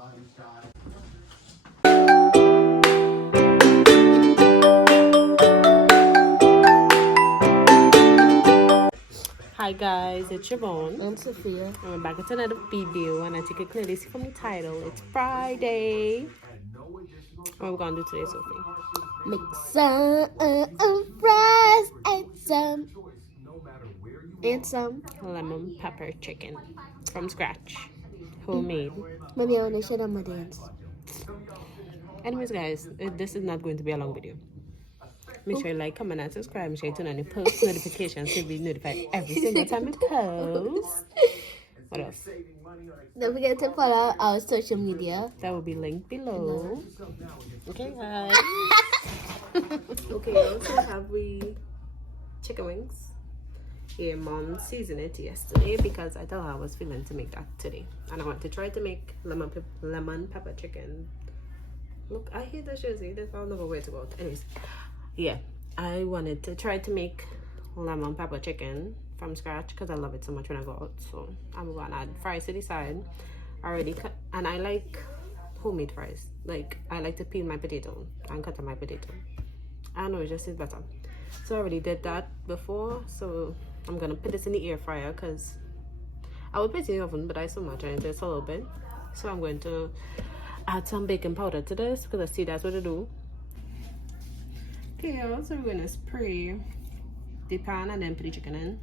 Hi guys, it's Shavanh and Sofia. and we're back with another video, and as you can clearly see from the title, it's Friday. What are we gonna do today, Sophie? Make some fries and some Lemon pepper chicken from scratch, homemade. Maybe I want to show them my dance. Anyways guys, this is not going to be a long video. Make sure you like, comment, and subscribe. Make sure you turn on the post notifications to be notified every single time I post. What else? Don't forget to follow our social media. That will be linked below. Okay, guys. Okay, also have we chicken wings. Yeah, Mom seasoned it yesterday because I thought I was feeling to make that today, and I want to try to make lemon pepper chicken. Look, I hate the jersey. I'll never wear to go out. Anyways, yeah, I wanted to try to make lemon pepper chicken from scratch because I love it so much when I go out. So I'm gonna add fries to the side already cut, and I like homemade fries. Like, I like to peel my potato and cut up my potato. I don't know, it just is better. So I already did that before, so I'm gonna put this in the air fryer because I would put it in the oven, but I so much and just a little bit. So I'm going to add some baking powder to this because I see that's what to do. Okay, also we're gonna spray the pan and then put the chicken in.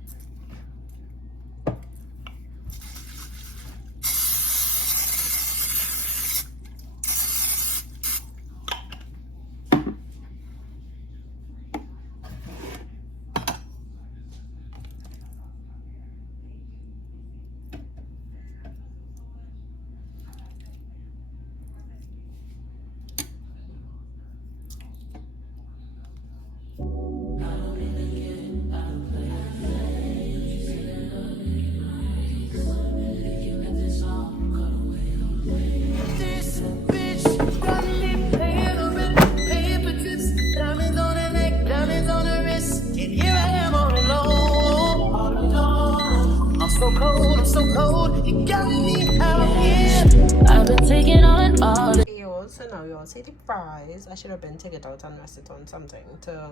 I'm so cold, you got me out here. I've been taking on all the So now you all see the fries. I should have been take it out and rest it on something to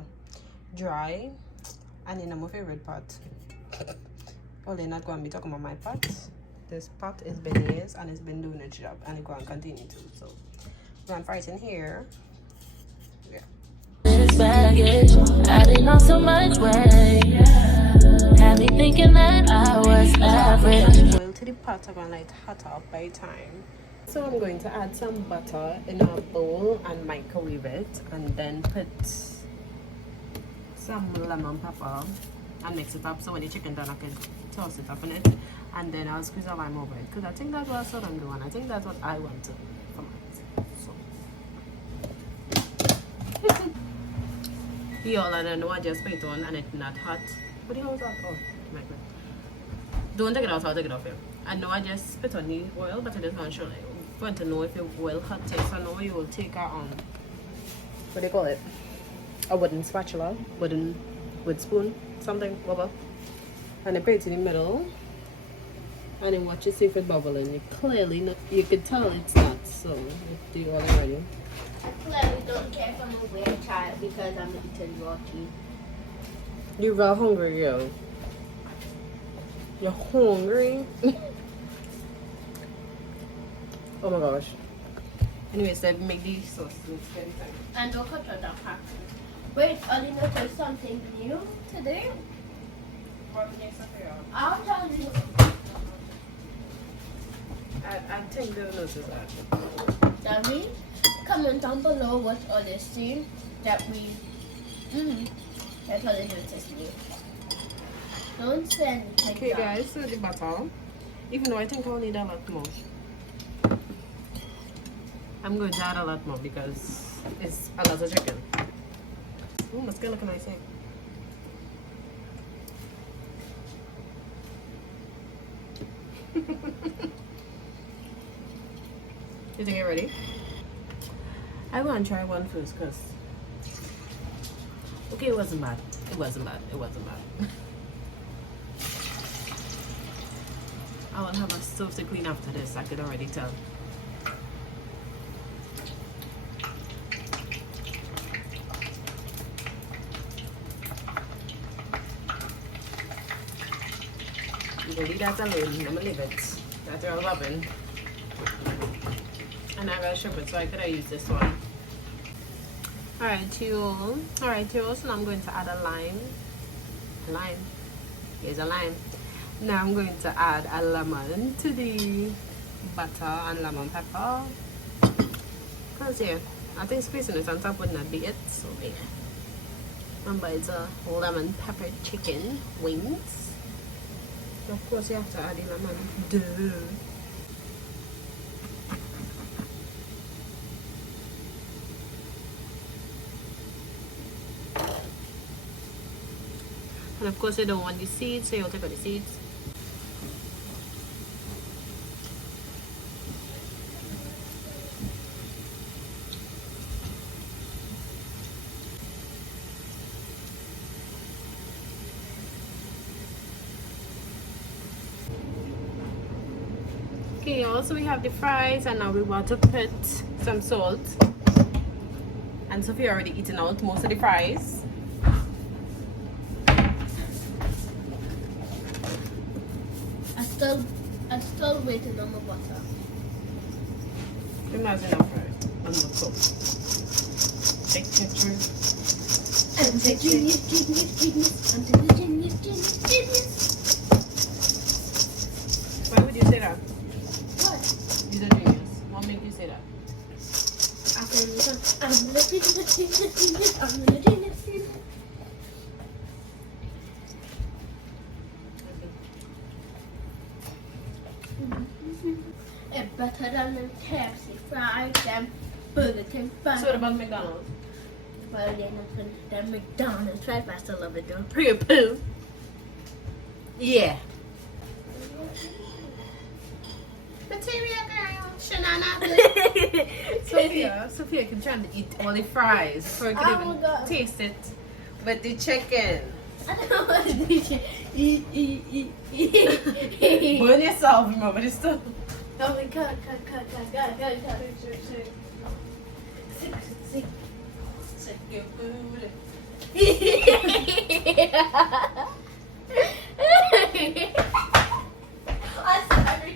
dry. And in my favorite pot. Well, they're not going to be talking about my pot. This pot is beignets and it's been doing its job, and it's going to continue to. So we're going to fry it in here. Yeah. baggage, adding on so much weight. Had me thinking that I was average. Oil to the pot, I'm going to light hot up by time. So I'm going to add some butter in a bowl and microwave it, and then put some lemon pepper and mix it up, so when the chicken done I can toss it up in it, and then I'll squeeze a lime over it because I think that's what I saw them do, and I think that's what I want to come out. So y'all, and then I just put it on and it's not hot. What the hell is that? Oh my god. Don't take it out, I'll take it off here. I know I just spit on the oil, but it is not sure. Like, want to know if your oil hot takes, I know you will take a what do you call it? A wooden spatula, wood spoon, something, whatever. And I put it in the middle. And then watch it see if it's bubbling. You clearly not, you could tell it's not, so you do all already. I clearly don't care if I'm a weird child because I'm eating Rocky. You're real hungry, girl. You're hungry? Oh my gosh. Anyways, let's make these sauce. And don't cut out that pack. Wait, are you noticed something new today? I'll tell you. I think they'll notice that. That we comment down below what others see that we that's what they noticed new. Don't say anything. Okay guys, so the butter. Even though I think I'll need a lot more. I'm going to add a lot more because it's a lot of chicken. Oh, my skin looking nice. You think you're ready? I want to try one first because okay, it wasn't bad. It wasn't bad. It wasn't bad. I will have a stove to clean after this, I could already tell. gonna leave that alone. I'm gonna leave it. That's what I'm loving. And I gotta ship it, so I could have used this one. Alright, you. Alright, you. So now I'm going to add a lime. Lime. Here's a lime. Now I'm going to add a lemon to the butter and lemon pepper. Because yeah, I think squeezing it on top would not be it. So yeah. But it's a lemon pepper chicken wings. Of course you have to add the lemon. Duh. And of course you don't want the seeds, so you'll take out the seeds. Okay, also we have the fries, and now we want to put some salt. And Sophia already eaten out most of the fries. I'm still waiting on the butter. That's enough for it. On the soap. Take pictures. I'm the genius. I'm the genius. Why would you say that? What? You're a genius. What made you say that? I'm the genius. I'm the genius. It's better than the KFC fries, than Burger King fries. So what about McDonald's? Well, yeah, nothing than McDonald's fries, but I still love it though. Pretty poo. Yeah. Material girl. Shanana. Sophia can try to eat all the fries before you can even taste it. But the chicken. I don't want to do shit. Burn yourself, remember this stuff. Oh my god, Check your food. I'm sorry.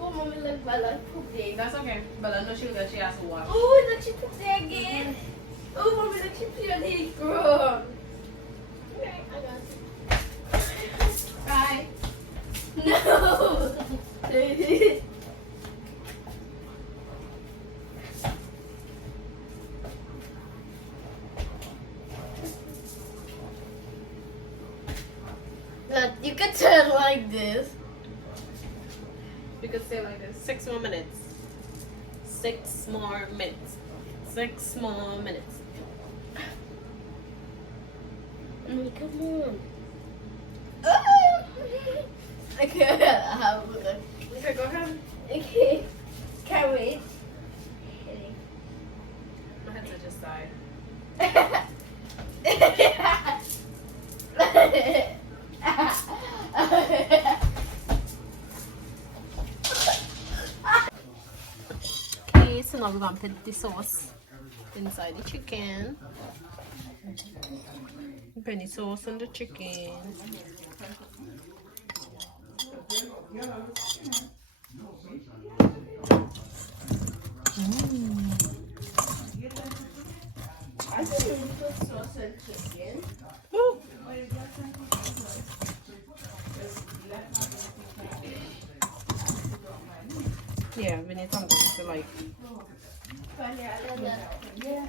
Oh, mommy, look, Bella pooped egg. That's okay. But I know she has to wash. Oh, look, she pooped egg again. Oh, mommy, look, she peed on the egg wrong. Okay, I got it. Bye. No. Look, you could turn like this. You could say like this. 6 more minutes. 6 more minutes. 6 more minutes. Come on. Oh! Okay, how would I? Okay, go ahead. Okay, can't wait. My hands are just side. Okay, so now we're gonna put the sauce inside the chicken. Put the sauce on the chicken. I didn't put sauce on chicken. Woo. Yeah, we need something to like. Yeah.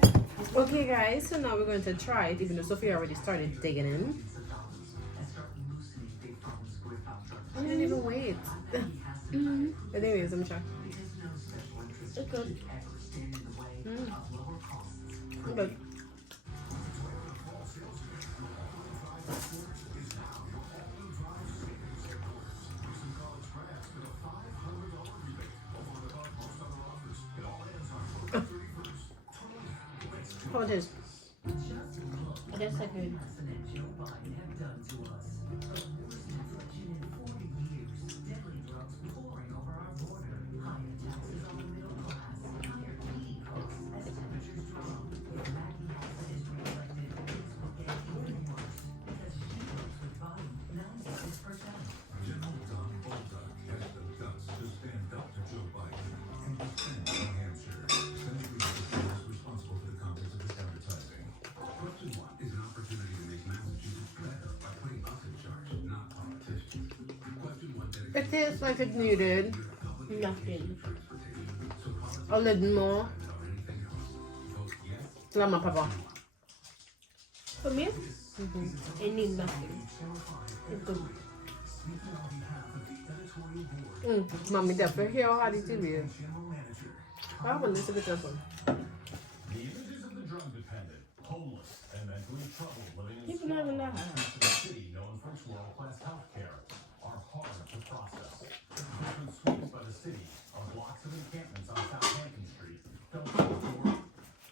Okay, guys, so now we're going to try it, even though Sophia already started digging in. I didn't even wait. But anyways, let me try. It's good. Good. How it is? I guess I could. It tastes like it needed Nothing. a little more lemon pepper. For me, it needs nothing. It's good. Mommy, definitely hear how hard it is. I have a little bit of one. The images of the drug dependent, homeless, and mentally troubled living in People not even know how. a city known for its world-class health care are hard to process. Frequent sweeps by the city of blocks of encampments on Southampton Street don't go to work.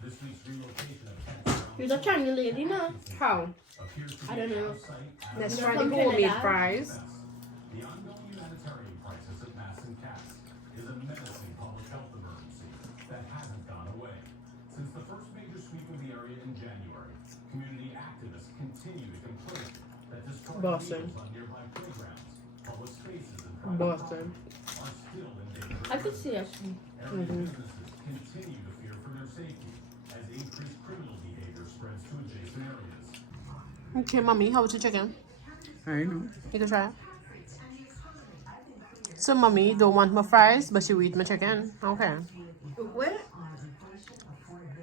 This week's relocation of tents You're the Chinese lady now. How? appears to I don't know. Let's You're try the from homemade Canada? fries. The ongoing humanitarian crisis at Mass and Cass is a menacing public health emergency that hasn't gone away. Since the first major sweep of the area in January, community activists continue to complain that destroyed Boston. vehicles on nearby playgrounds, public spaces, and private Boston. property are still in danger. I could see actually. Area businesses continue to fear for their safety as increased criminal behavior spreads to adjacent areas. Okay, mommy, how was your chicken? I know. You can try it. So, mommy, you don't want my fries, but you eat my chicken. Okay. What?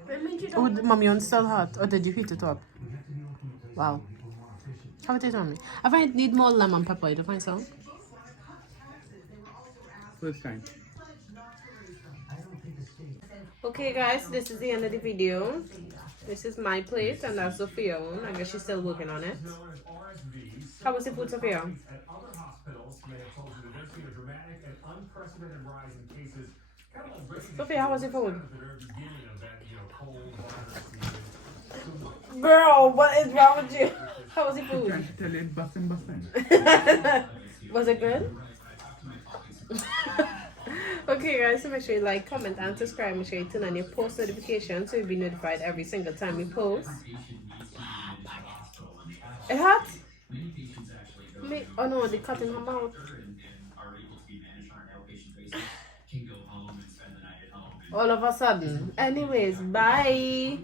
What made you Oh, don't? mommy, it's still hot. Or did you heat it up? Wow. How it is, mommy? I find it need more lemon pepper. You don't find so? First time. Okay, guys, this is the end of the video. This is my plate, and that's Sophia's one. I guess she's still working on it. How was the food, Sophia? At other hospitals may have told you that they're seeing a dramatic and unprecedented rise in cases, kind of already Sophia, how was your food? at the very beginning of that, cold virus season. Girl, what is wrong with you? How was the food? Trying to tell you, bustin'. Was it good? Okay, guys, so make sure you like, comment, and subscribe. Make sure you turn on your post notifications so you'll be notified every single time we post. It hot? Oh no, they cut in her mouth. All of a sudden. Anyways, bye.